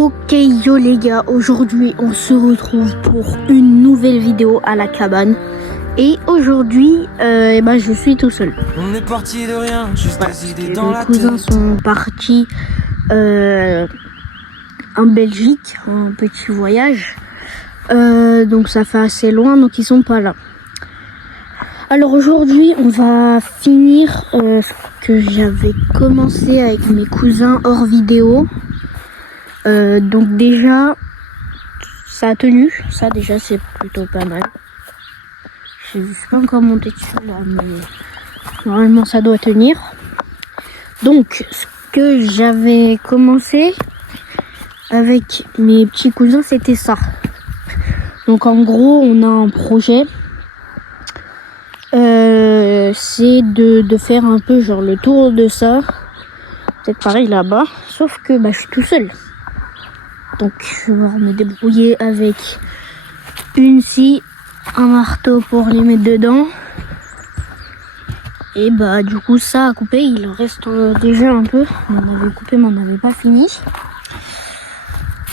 Ok yo les gars, aujourd'hui on se retrouve pour une nouvelle vidéo à la cabane. Et aujourd'hui, je suis tout seul. On est parti de rien, juste des idées dans la tête. Mes cousins sont partis en Belgique, un petit voyage. Donc ça fait assez loin, donc ils sont pas là. Alors aujourd'hui, on va finir ce que j'avais commencé avec mes cousins hors vidéo. Donc déjà, ça a tenu. Ça déjà, c'est plutôt pas mal. Je ne suis pas encore montée dessus là, mais normalement ça doit tenir. Donc, ce que j'avais commencé avec mes petits cousins, c'était ça. Donc en gros, on a un projet. C'est de faire un peu genre le tour de ça. Peut-être pareil là-bas. Sauf que je suis tout seul. Donc je vais me débrouiller avec une scie, un marteau pour les mettre dedans. Et du coup ça a coupé, il en reste déjà un peu. On avait coupé mais on n'avait pas fini.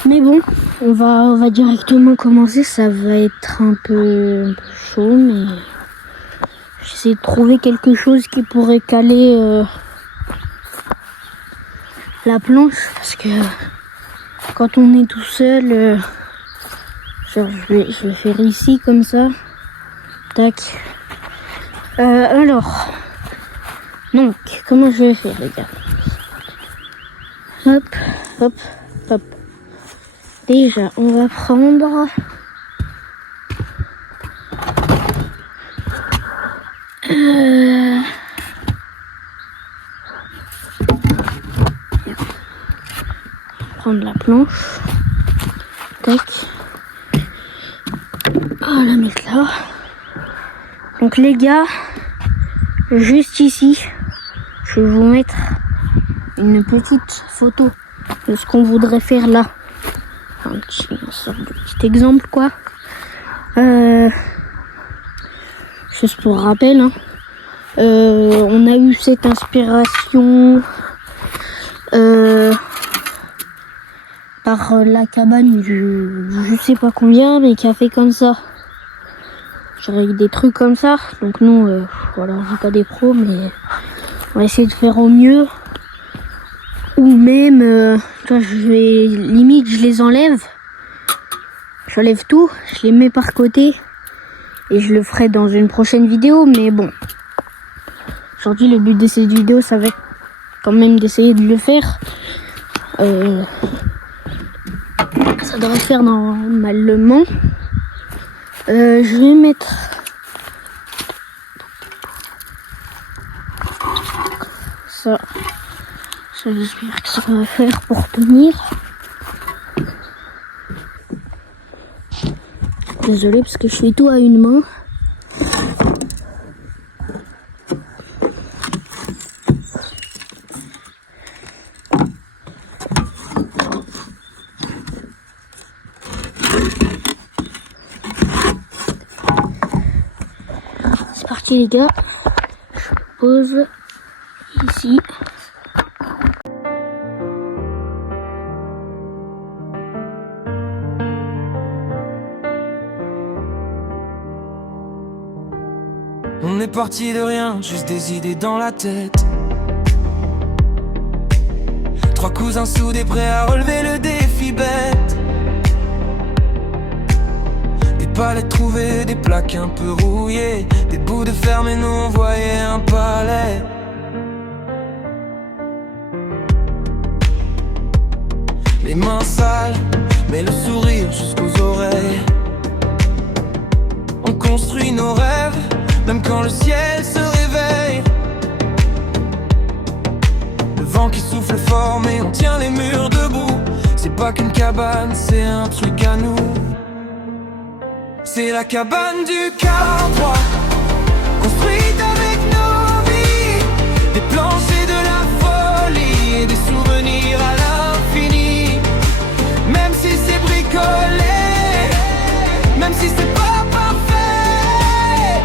Mais bon, on va directement commencer. Ça va être un peu chaud, mais j'essaie de trouver quelque chose qui pourrait caler la planche, parce que quand on est tout seul, genre je vais faire ici comme ça. Tac. Alors, donc comment je vais faire les gars? Hop, hop, hop. Déjà, on va prendre la planche. Tac. On va la mettre là. Donc les gars, juste ici, je vais vous mettre une petite photo de ce qu'on voudrait faire là. Une sorte de petit exemple quoi. Juste pour rappel, hein. On a eu cette inspiration par la cabane je sais pas combien, mais qui a fait comme ça. J'aurais eu des trucs comme ça. Donc nous, voilà, on n'est pas des pros, mais on va essayer de faire au mieux. Ou même, limite, je les enlève. J'enlève tout, je les mets par côté. Et je le ferai dans une prochaine vidéo, mais bon. Aujourd'hui, le but de cette vidéo, ça va être quand même d'essayer de le faire. Ça devrait faire normalement. Je vais mettre ça. J'espère que ça va faire pour tenir. Désolée parce que je fais tout à une main. C'est parti les gars. Je pose ici. On est parti de rien, juste des idées dans la tête. Trois cousins soudés prêts à relever le défi bête. Des palettes trouvées, des plaques un peu rouillées, des bouts de fer mais nous on voyait un palais. Les mains sales, mais le sourire jusqu'aux oreilles. On construit nos rêves, même quand le ciel se réveille. Le vent qui souffle fort mais on tient les murs debout. C'est pas qu'une cabane, c'est un truc à nous. C'est la cabane du 43, construite avec nos vies. Des planches et de la folie, et des souvenirs à l'infini. Même si c'est bricolé, même si c'est pas parfait.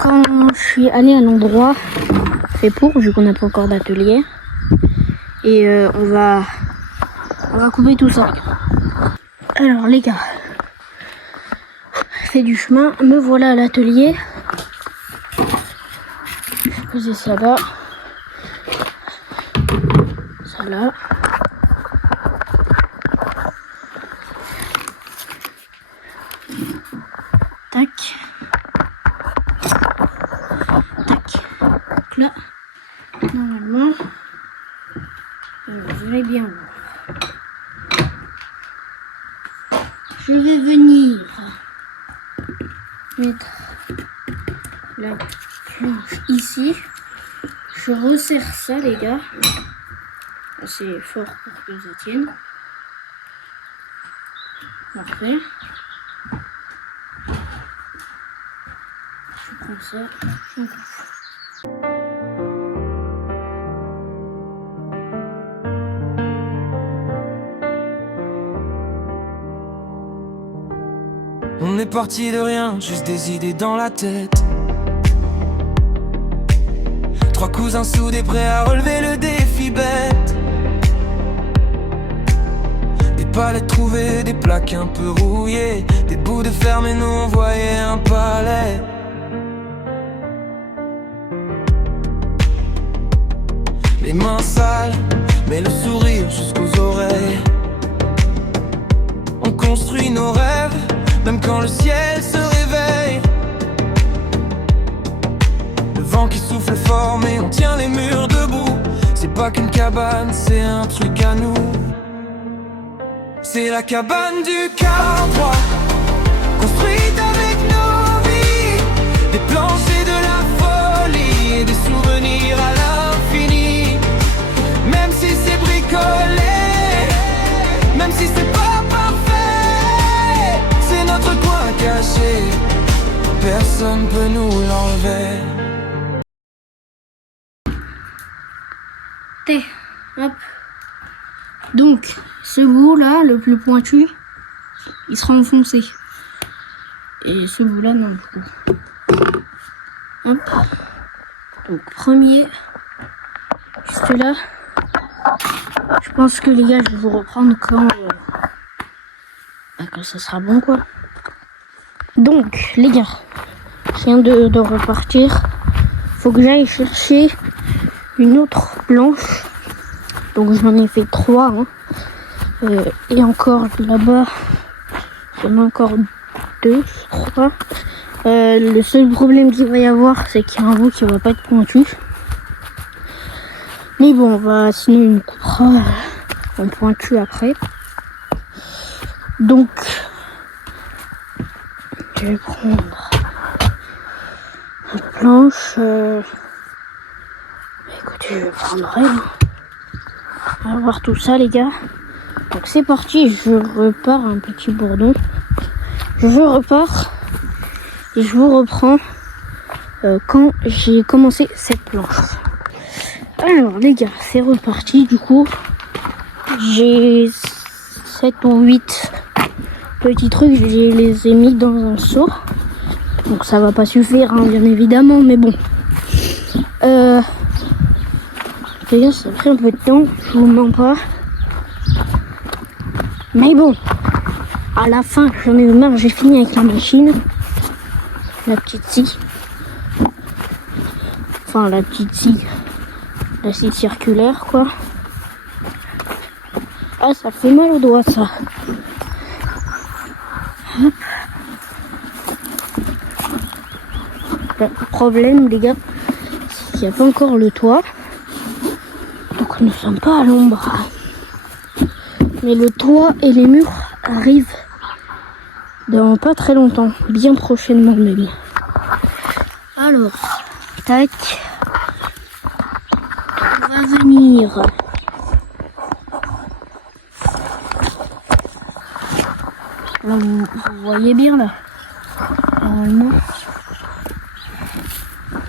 Quand je suis allée à l'endroit fait pour, vu qu'on n'a pas encore d'atelier, et on va On va couper tout ça. Alors les gars, je fais du chemin, me voilà à l'atelier. Je vais poser ça là. Ça là. Tac. Tac. Donc là, normalement, vous allez bien voir. Je vais venir mettre la planche ici. Je resserre ça les gars. C'est fort pour que ça tienne. Parfait. Je prends ça. J'en coupe. On est parti de rien, juste des idées dans la tête. Trois cousins soudés prêts à relever le défi bête. Des palettes trouvées, des plaques un peu rouillées, des bouts de fer mais nous on voyait un palais. Les mains sales, mais le sourire jusqu'aux oreilles. On construit nos rêves, même quand le ciel se réveille. Le vent qui souffle fort mais on tient les murs debout. C'est pas qu'une cabane, c'est un truc à nous. C'est la cabane du 43, construite avec nos vies. Des planchers de la folie et des souvenirs à l'infini. Même si c'est bricolé, même si c'est pas parfait, c'est notre coin caché, personne peut nous l'enlever. Hop. Donc, ce bout là, le plus pointu, il sera enfoncé. Et ce bout là, non, du coup. Hop. Donc, premier, juste là. Je pense que les gars, je vais vous reprendre quand ça sera bon, quoi. Donc, les gars, je viens de repartir. Faut que j'aille chercher une autre planche. Donc j'en ai fait 3 hein. Et encore là-bas j'en ai encore 2 je crois. Le seul problème qu'il va y avoir c'est qu'il y a un bout qui va pas être pointu, mais bon sinon il me coupera en pointu après. Donc je vais prendre une planche. Écoutez, je vais prendre elle. On va voir tout ça les gars. Donc c'est parti, je repars un petit bourdon. Je repars et je vous reprends quand j'ai commencé cette planche. Alors les gars, c'est reparti du coup. J'ai 7 ou 8 petits trucs, je les ai mis dans un seau. Donc ça va pas suffire hein, bien évidemment, mais bon. D'ailleurs, ça a pris un peu de temps, je vous mens pas. Mais bon, à la fin, j'en ai eu marre, j'ai fini avec la machine. La petite scie. Enfin, la petite scie. La scie circulaire, quoi. Ah, ça fait mal au doigt, ça. Hop. Le problème, les gars, c'est qu'il n'y a pas encore le toit. Donc nous ne sommes pas à l'ombre. Mais le toit et les murs arrivent dans pas très longtemps. Bien prochainement même. Alors, tac. On va venir. Là, vous voyez bien là. Normalement.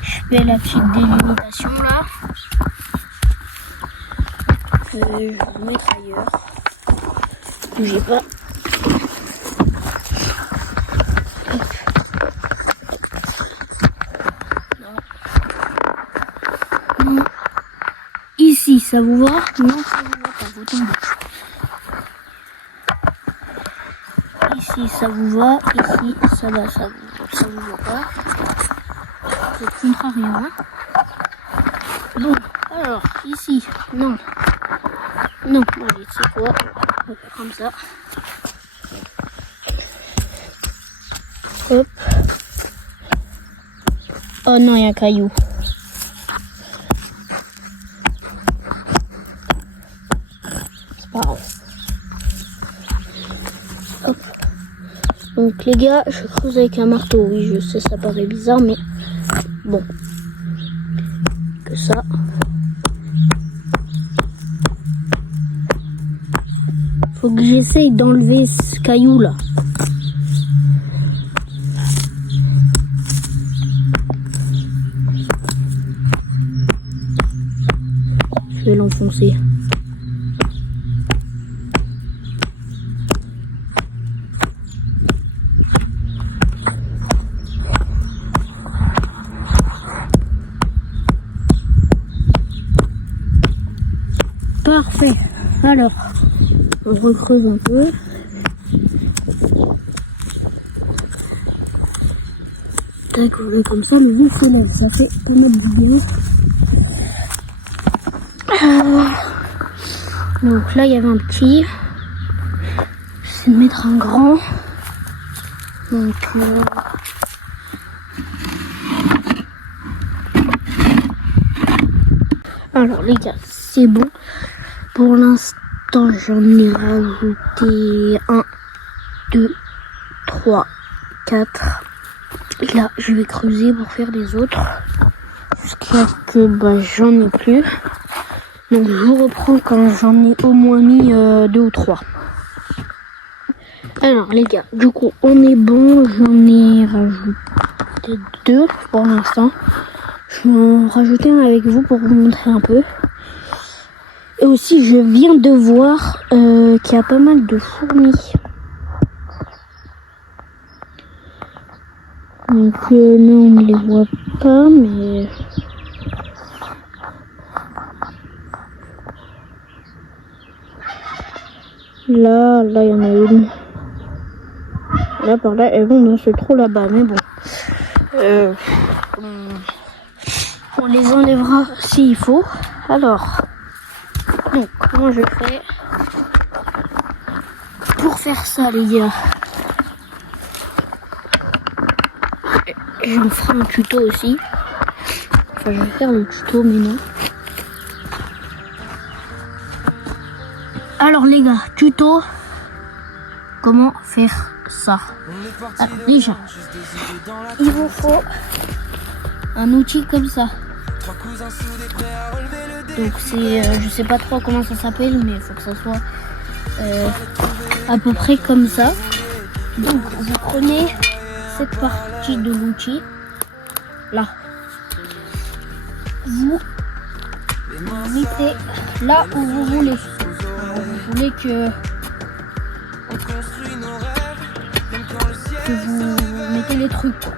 Je fais la petite délimitation là. Je vais le mettre ailleurs. Bougez pas. Non. Ici, ça vous va? Non, ça vous va pas. Vous tombez. Ici ça vous va, ici ça va, ça vous va pas. C'est contrariant, hein. Bon, alors ici, non. Non, allez, c'est quoi? On va faire comme ça. Hop. Oh non, il y a un caillou. C'est pas grave. Hop. Donc les gars, je creuse avec un marteau. Oui, je sais, ça paraît bizarre, mais bon. Que ça. Faut que j'essaye d'enlever ce caillou là. Je vais l'enfoncer. Parfait. Alors, on recreuse un peu. Tac, on est comme ça, mais vu que c'est là, ça fait pas mal de bruit. Donc là, il y avait un petit. J'essaie de mettre un grand. Donc alors les gars, c'est bon. Pour l'instant, j'en ai rajouté 1, 2, 3, 4. Et là, je vais creuser pour faire les autres. Jusqu'à que j'en ai plus. Donc je vous reprends quand j'en ai au moins mis 2 ou 3. Alors les gars, du coup on est bon. J'en ai rajouté 2 pour l'instant. Je vais en rajouter un avec vous pour vous montrer un peu. Et aussi je viens de voir qu'il y a pas mal de fourmis. Donc là on ne les voit pas, mais là il y en a une. Là par là, elles vont dans ce trou là-bas, mais bon. On les enlèvera s'il faut. Alors, donc comment je fais pour faire ça les gars? J'en ferai un tuto aussi. Enfin, je vais faire le tuto, mais non. Alors les gars, tuto. Comment faire ça? Alors déjà, il vous faut un outil comme ça. Donc c'est, je sais pas trop comment ça s'appelle, mais il faut que ça soit à peu près comme ça. Donc vous prenez cette partie de l'outil là, vous mettez là où vous voulez. Alors, vous voulez que vous mettez les trucs, quoi.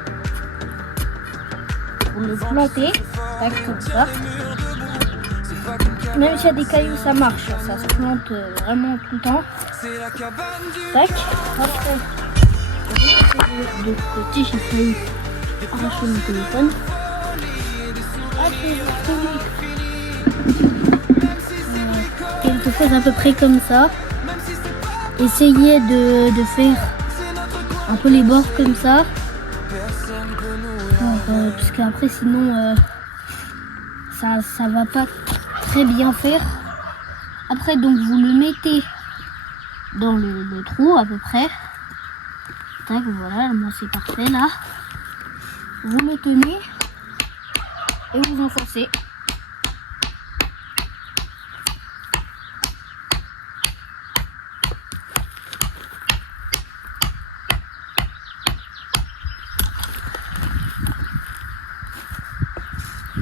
Vous le plantez, tac, comme ça. Même s'il y a des cailloux, ça marche, ça se plante vraiment tout le temps. Tac, après, de côté, j'ai failli arracher mon téléphone. Quelque chose à peu près comme ça. Essayez de faire un peu les bords comme ça. Parce qu'après sinon ça va pas très bien faire. Après donc vous le mettez dans le trou à peu près. Tac, voilà, moi c'est parfait là. Vous le tenez et vous enfoncez.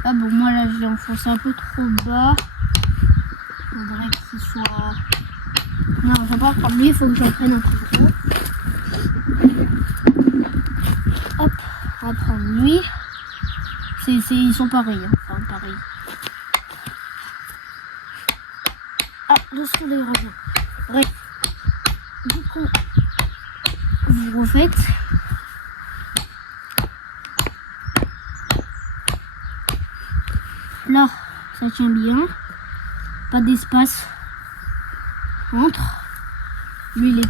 Ah bon, moi là je l'ai enfoncé un peu trop bas. Il faudrait qu'il soit... Non, je vais pas prendre lui, il faut que j'en prenne un peu trop. Hop, on va prendre lui. Ils sont pareils, hein. Enfin pareils. Ah, le soleil revient. Bref. Du coup, vous refaites. Là, ça tient bien. Pas d'espace entre. Lui,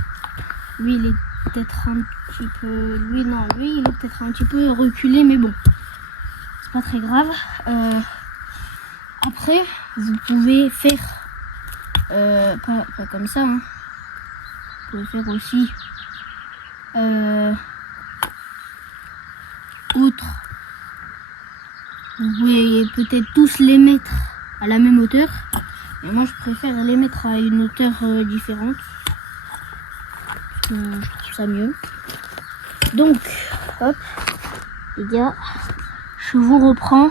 il est peut-être un petit peu... Lui, il est peut-être un petit peu reculé, mais bon. C'est pas très grave. Après, vous pouvez faire... pas comme ça, hein. Vous pouvez faire aussi... autre. Vous pouvez peut-être tous les mettre à la même hauteur. Et moi, je préfère les mettre à une hauteur différente. Je trouve ça mieux. Donc, hop, les gars, je vous reprends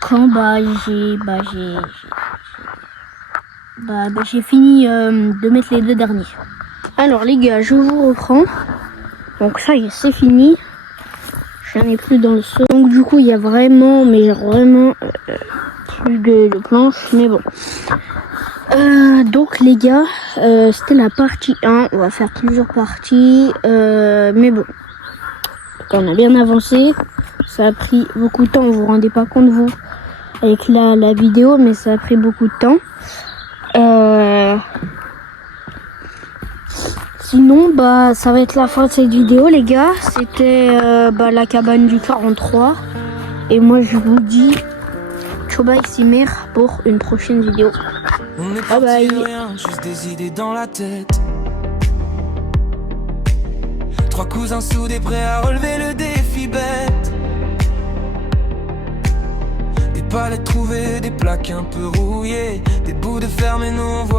quand j'ai fini de mettre les deux derniers. Alors les gars, je vous reprends. Donc ça y est, c'est fini. J'en ai plus dans le seau. Donc du coup, il y a vraiment, mais genre vraiment plus de planches, mais bon. Donc les gars, c'était la partie 1. On va faire plusieurs parties, mais bon. Donc, on a bien avancé. Ça a pris beaucoup de temps. Vous vous rendez pas compte vous avec la vidéo, mais ça a pris beaucoup de temps. Sinon, ça va être la fin de cette vidéo, les gars. C'était la cabane du 43. Et moi, je vous dis ciao bye, Simer, pour une prochaine vidéo. On est bye bye. De rien, juste des idées dans la tête. 3 cousins soudés prêts à relever le défi bête. Des palettes trouvées, des plaques un peu rouillées, des bouts de fer mais nous on voit